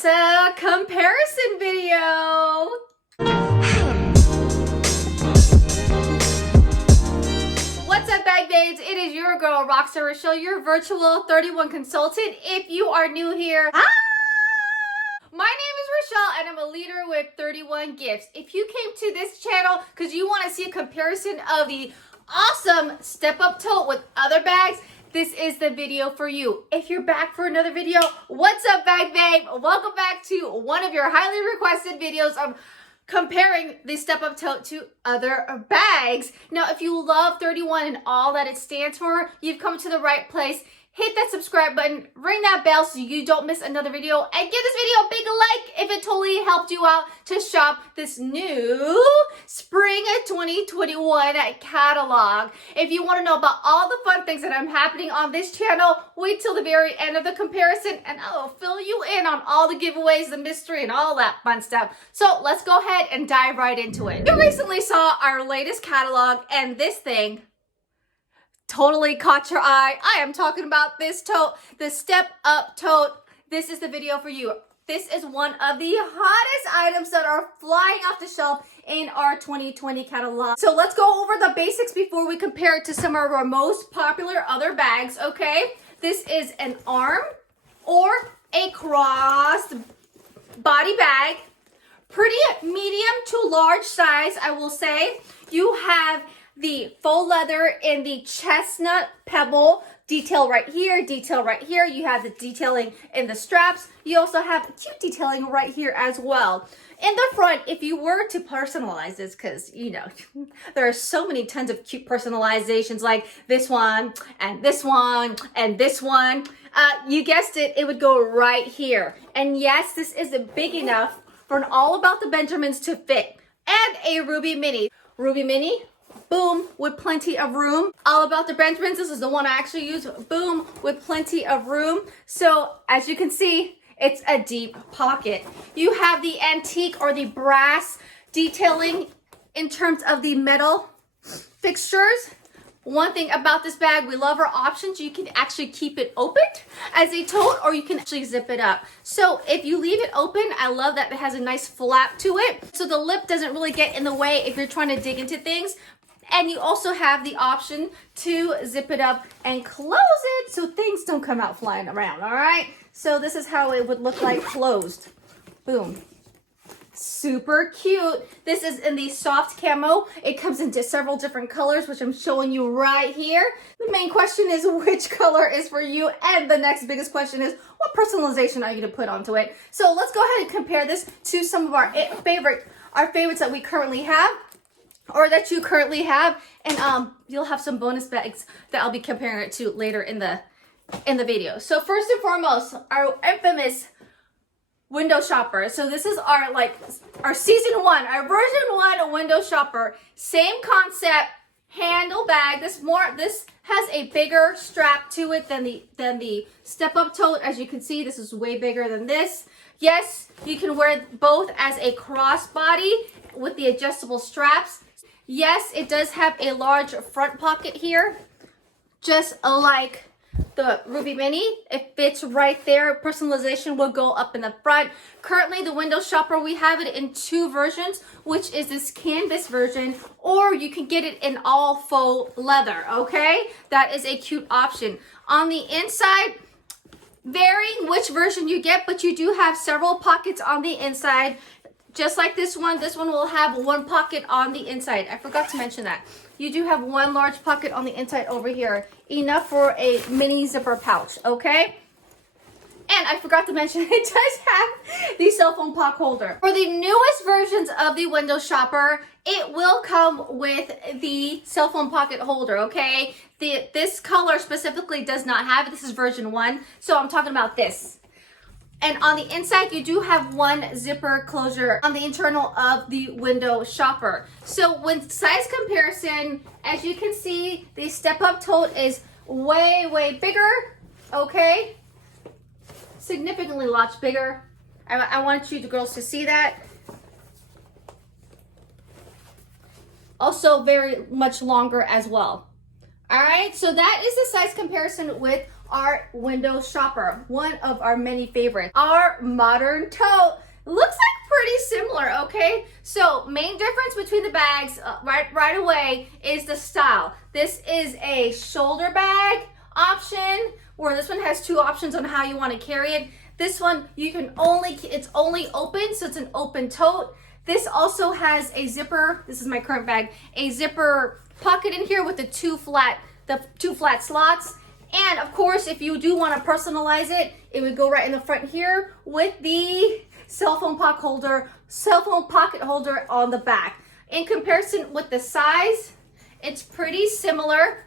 It's a comparison video. What's up, bag babes? It is your girl, Rockstar Rochelle, your virtual 31 consultant. If you are new here, hi! My name is Rochelle and I'm a leader with 31 gifts. If you came to this channel because you want to see a comparison of the awesome step-up tote with other bags, this is the video for you. If you're back for another video, what's up, bag babe? Welcome back to one of your highly requested videos of comparing the step-up tote to other bags. Now, if you love 31 and all that it stands for, you've come to the right place. Hit that subscribe button, ring that bell so you don't miss another video, and give this video a big like if it totally helped you out to shop this new Spring 2021 catalog. If you want to know about all the fun things that are happening on this channel, wait till the very end of the comparison and I will fill you in on all the giveaways, the mystery, and all that fun stuff. So let's go ahead and dive right into it. You recently saw our latest catalog and this thing totally caught your eye. I am talking about this tote, the Step Up Tote. This is the video for you. This is one of the hottest items that are flying off the shelf in our 2020 catalog. So let's go over the basics before we compare it to some of our most popular other bags, okay? This is an arm or a crossed body bag. Pretty medium to large size, I will say. You have the faux leather in the chestnut pebble detail right here, detail right here. You have the detailing in the straps. You also have cute detailing right here as well. In the front, if you were to personalize this, because, you know, there are so many tons of cute personalizations like this one and this one and this one. You guessed it, it would go right here. And yes, this is big enough for an All About the Benjamins to fit. And a Ruby Mini. Ruby Mini, boom, with plenty of room. All About the Benjamins, this is the one I actually use. Boom, with plenty of room. So as you can see, it's a deep pocket. You have the antique or the brass detailing in terms of the metal fixtures. One thing about this bag, we love our options. You can actually keep it open as a tote or you can actually zip it up. So if you leave it open, I love that it has a nice flap to it. So the lip doesn't really get in the way if you're trying to dig into things. And you also have the option to zip it up and close it so things don't come out flying around, all right? So this is how it would look like closed. Boom. Super cute. This is in the soft camo. It comes into several different colors, which I'm showing you right here. The main question is which color is for you, and the next biggest question is what personalization are you going to put onto it? So let's go ahead and compare this to some of our favorites that we currently have, or that you currently have, and you'll have some bonus bags that I'll be comparing it to later in the video. So first and foremost, our infamous window shopper. So this is our season one, our version one window shopper. Same concept, handle bag. This has a bigger strap to it than the step up tote. As you can see, this is way bigger than this. Yes, you can wear both as a crossbody with the adjustable straps. Yes, it does have a large front pocket here, just like the Ruby Mini. It fits right there. Personalization will go up in the front. Currently, the window shopper, we have it in two versions, which is this canvas version, or you can get it in all faux leather, okay? That is a cute option. On the inside, varying which version you get, but you do have several pockets on the inside. Just like this one will have one pocket on the inside. I forgot to mention that. You do have one large pocket on the inside over here. Enough for a mini zipper pouch, okay? And I forgot to mention, it does have the cell phone pocket holder. For the newest versions of the window shopper, it will come with the cell phone pocket holder, okay? This color specifically does not have it. This is version 1, so I'm talking about this. And on the inside, you do have one zipper closure on the internal of the window shopper. So with size comparison, as you can see, the Step Up Tote is way, way bigger, okay? Significantly lots bigger. I want you girls to see that. Also very much longer as well. All right, so that is the size comparison with our window shopper, one of our many favorites. Our modern tote looks like pretty similar, okay? So main difference between the bags right away is the style. This is a shoulder bag option, where this one has two options on how you want to carry it. This one, it's only open, so it's an open tote. This also has a zipper, this is my current bag, a zipper pocket in here with the two flat slots. And of course, if you do want to personalize it, it would go right in the front here with the cell phone pocket holder on the back. In comparison with the size, it's pretty similar.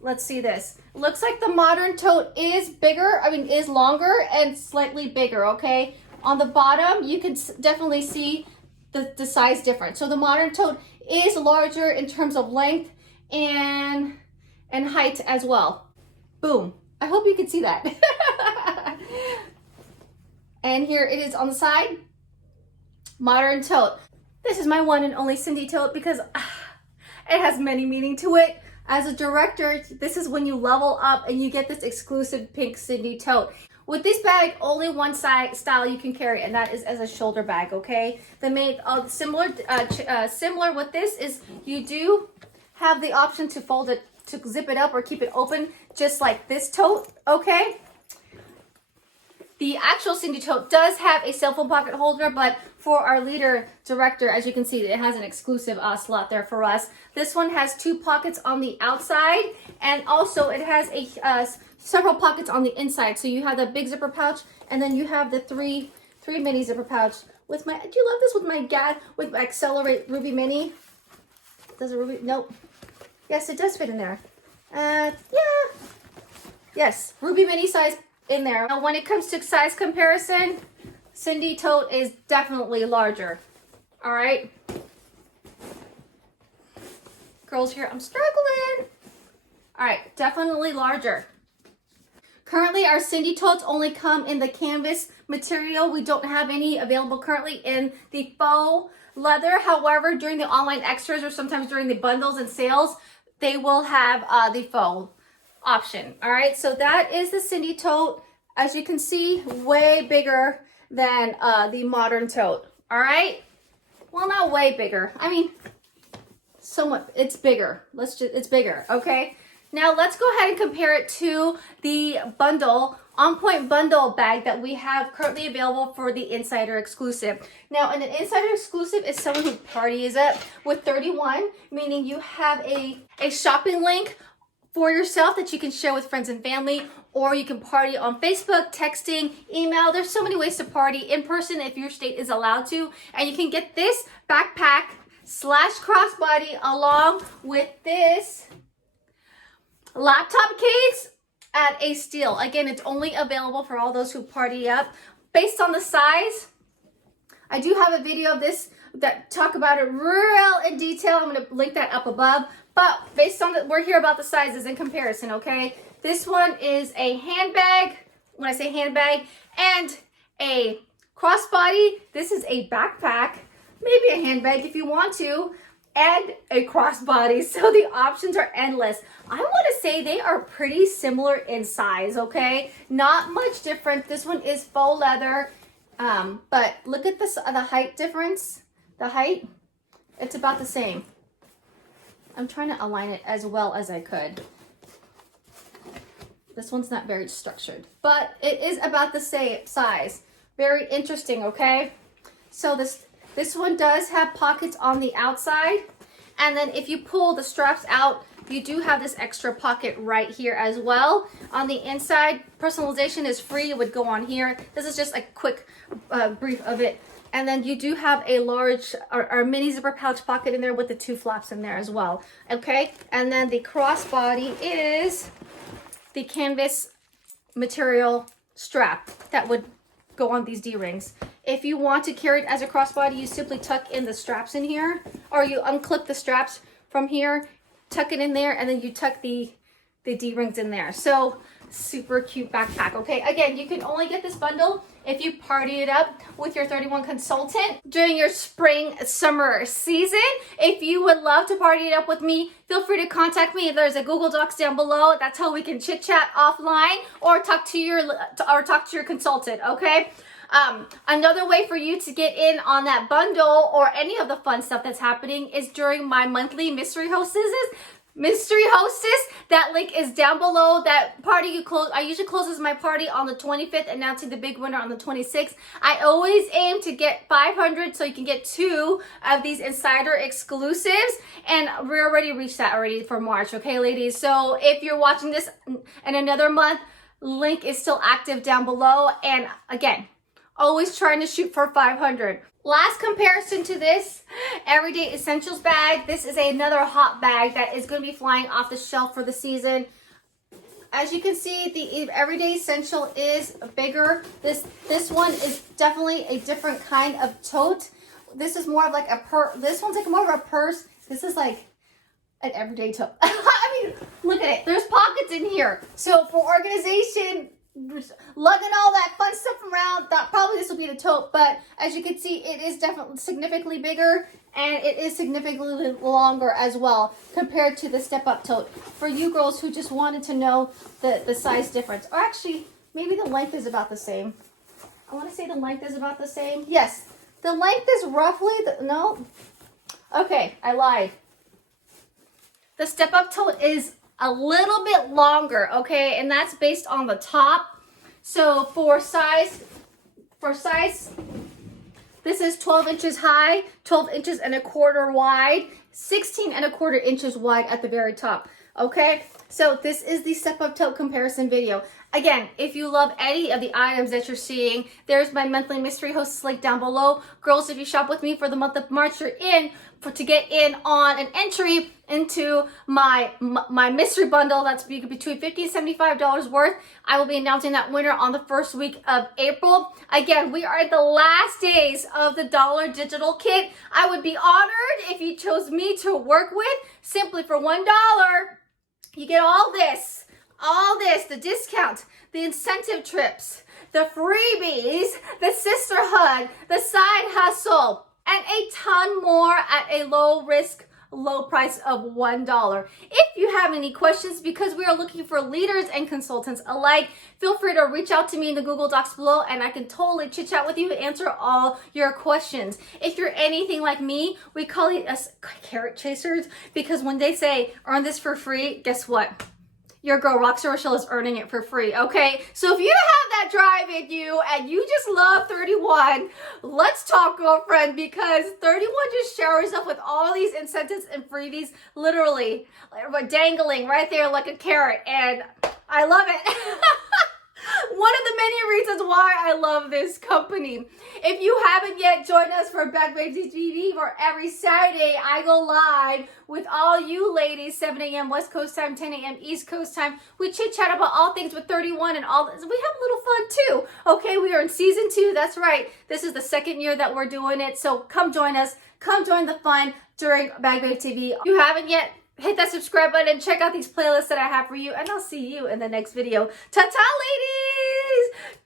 Let's see this. Looks like the modern tote is is longer and slightly bigger, okay? On the bottom, you can definitely see the size difference. So the modern tote is larger in terms of length and height as well. Boom. I hope you can see that. And here it is on the side. Modern tote. This is my one and only Cindy tote because it has many meaning to it. As a director, this is when you level up and you get this exclusive pink Cindy tote. With this bag, only one style you can carry, and that is as a shoulder bag, okay? The main similar with this is you do have the option to fold it, to zip it up or keep it open, just like this tote, okay? The actual Cindy tote does have a cell phone pocket holder, but for our leader director, as you can see, it has an exclusive slot there for us. This one has two pockets on the outside, and also it has several pockets on the inside. So you have the big zipper pouch, and then you have the three mini zipper pouch. Do you love this with my Accelerate Ruby Mini? Does it Ruby? Nope. Yes, it does fit in there. Yeah. Yes, Ruby Mini size in there. Now, when it comes to size comparison, Cindy tote is definitely larger. All right. Girls here, I'm struggling. All right, definitely larger. Currently, our Cindy totes only come in the canvas material. We don't have any available currently in the faux leather. However, during the online extras or sometimes during the bundles and sales, they will have the faux option. All right, so that is the Cindy tote. As you can see, way bigger than the modern tote. All right, well, not way bigger. I mean, somewhat. It's bigger. It's bigger. Okay. Now let's go ahead and compare it to the bundle, On Point bundle bag that we have currently available for the Insider Exclusive. Now, an Insider Exclusive is someone who parties up with 31, meaning you have a shopping link for yourself that you can share with friends and family, or you can party on Facebook, texting, email. There's so many ways to party in person if your state is allowed to. And you can get this backpack / crossbody along with this laptop case at a steal. Again, it's only available for all those who party up. Based on the size, I do have a video of this that talk about it real in detail. I'm going to link that up above. But based on we're here about the sizes in comparison, okay? This one is a handbag. When I say handbag, and a crossbody. This is a backpack, maybe a handbag if you want to, and a crossbody. So the options are endless. I want to say they are pretty similar in size, okay? Not much different. This one is faux leather, but look at this, the height difference. The height, it's about the same. I'm trying to align it as well as I could. This one's not very structured, but it is about the same size. Very interesting, okay? So this one does have pockets on the outside, and then if you pull the straps out, you do have this extra pocket right here as well. On the inside, personalization is free. It would go on here. This is just a quick brief of it. And then you do have a large or mini zipper pouch pocket in there with the two flaps in there as well. Okay, and then the crossbody is the canvas material strap that would go on these D-rings. If you want to carry it as a crossbody, you simply tuck in the straps in here, or you unclip the straps from here, tuck it in there, and then you tuck the D-rings in there. So super cute backpack. Okay, again, you can only get this bundle if you party it up with your 31 consultant during your spring summer season. If you would love to party it up with me, feel free to contact me. There's a Google Docs down below. That's how we can chit chat offline or talk to your consultant, okay? Another way for you to get in on that bundle or any of the fun stuff that's happening is during my monthly mystery hostess. That link is down below. That party I usually closes my party on the 25th, announcing the big winner on the 26th. I always aim to get 500 so you can get 2 of these insider exclusives, and we already reached that already for March, okay ladies? So if you're watching this in another month, link is still active down below, and again, always trying to shoot for 500. Last comparison to this Everyday Essentials bag. This is another hot bag that is going to be flying off the shelf for the season. As you can see, the Everyday Essential is bigger. This one is definitely a different kind of tote. This is more of like this one's like more of a purse. This is like an everyday tote. I mean, look at it. There's pockets in here. So for organization, lugging all that fun stuff around, probably this will be the tote, but as you can see, it is definitely significantly bigger, and it is significantly longer as well compared to the step up tote. For you girls who just wanted to know the size difference, or actually maybe the length is about the same. I want to say the length is about the same. Yes, the length is roughly no. Okay, I lied. The step up tote is a little bit longer, okay, and that's based on the top. So for size, this is 12 inches high, 12 inches and a quarter wide, 16 and a quarter inches wide at the very top, okay? So this is the step up tote comparison video. Again, if you love any of the items that you're seeing, there's my monthly mystery hostess link down below. Girls, if you shop with me for the month of March, you're in to get in on an entry into my mystery bundle that's between $50 and $75 worth. I will be announcing that winner on the first week of April. Again, we are at the last days of the dollar digital kit. I would be honored if you chose me to work with. Simply for $1, you get all this, the discount, the incentive trips, the freebies, the sisterhood, the side hustle, and a ton more at a low risk, low price of $1. If you have any questions, because we are looking for leaders and consultants alike, feel free to reach out to me in the Google Docs below, and I can totally chit chat with you and answer all your questions. If you're anything like me, we call it us carrot chasers, because when they say earn this for free, guess what? Your girl Rockstar Rochelle is earning it for free, okay? So if you have that drive in you and you just love 31, let's talk, girlfriend, because 31 just showers up with all these incentives and freebies, literally dangling right there like a carrot, and I love it. One of the many reasons why I love this company. If you haven't yet joined us for Bag Babes TV, where every Saturday I go live with all you ladies, 7 a.m. West Coast time, 10 a.m. East Coast time. We chit chat about all things with 31 and all this. We have a little fun too. Okay, we are in season 2. That's right. This is the second year that we're doing it. So come join us. Come join the fun during Bag Babe TV. If you haven't yet, hit that subscribe button and check out these playlists that I have for you, and I'll see you in the next video. Ta-ta, ladies!